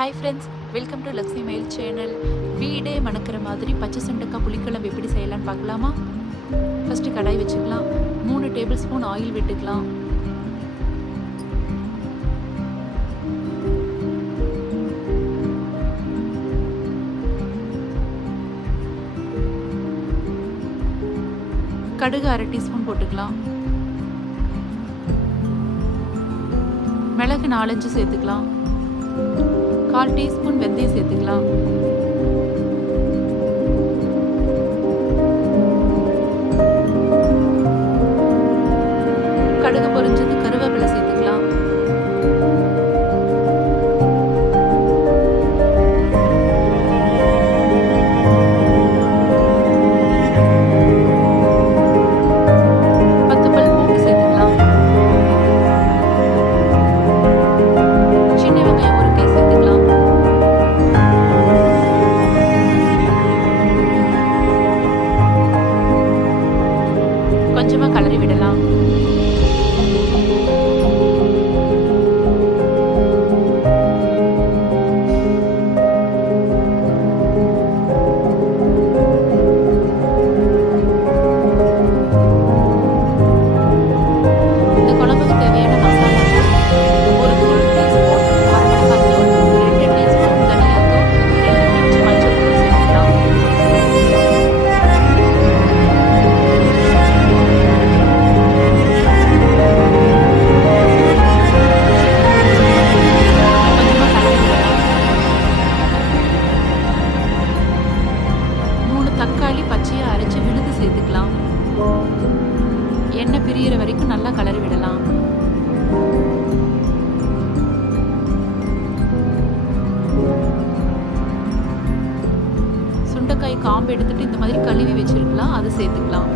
Hi friends, welcome to Lakshmi mail channel. வீடே மணக்கிற மாதிரி பச்சை சுண்டக்காய் புளிக்குழம்பு எப்படி செய்யலான்னு பார்க்கலாமா? ஃபஸ்ட்டு கடாய் வச்சுக்கலாம். 3 டேபிள் ஸ்பூன் ஆயில் விட்டுக்கலாம். கடுகு 1/2 டீஸ்பூன் போட்டுக்கலாம். மிளகு 4-5 சேர்த்துக்கலாம். 1/4 டீஸ்பூன் வெந்தயம் சேர்த்துக்கலாம். கடுகு பொரிஞ்சது கருவேப்பிலை சேர்த்துக்கலாம். கொஞ்சமா கலரி விடலாம். இந்த குழம்புக்கு தேவையான மசாலா ஒரு full டீஸ்பூன் வரமிளகாய் தூள், 2 டீஸ்பூன் தனியாத்தூள், 2 பிஞ்ச் மஞ்சள் தூள் சேர்த்துக்கலாம். தக்காளி பச்சையை அரைச்சி விழுது சேர்த்துக்கலாம். எண்ணெய் பிரியிற வரைக்கும் நல்லா கலரி விடலாம். சுண்டைக்காய் காம்பு எடுத்துட்டு இந்த மாதிரி கழுவி வச்சிருக்கலாம், அதை சேர்த்துக்கலாம்.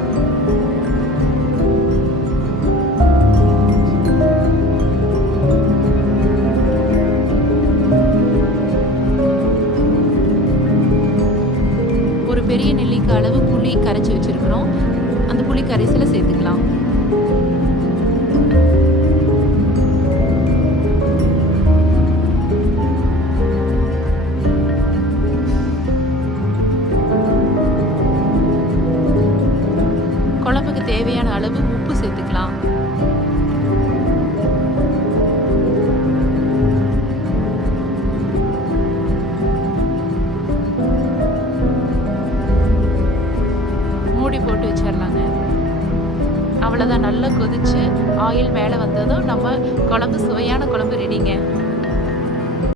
ஒரு பெரிய நெல்லிக்காய் அளவு புளி கரைச்சி வச்சிருக்கிறோம், அந்த புளி கரைசலை சேர்த்துக்கலாம். குழம்புக்கு தேவையான அளவு உப்பு சேர்த்துக்கலாம். மூடி போட்டு வச்சிடலாங்க. அவ்வளோதான், நல்லா கொதிச்சு ஆயில் மேலே வந்ததும் நம்ம குழம்பு சுவையான குழம்பு ரெடிங்க.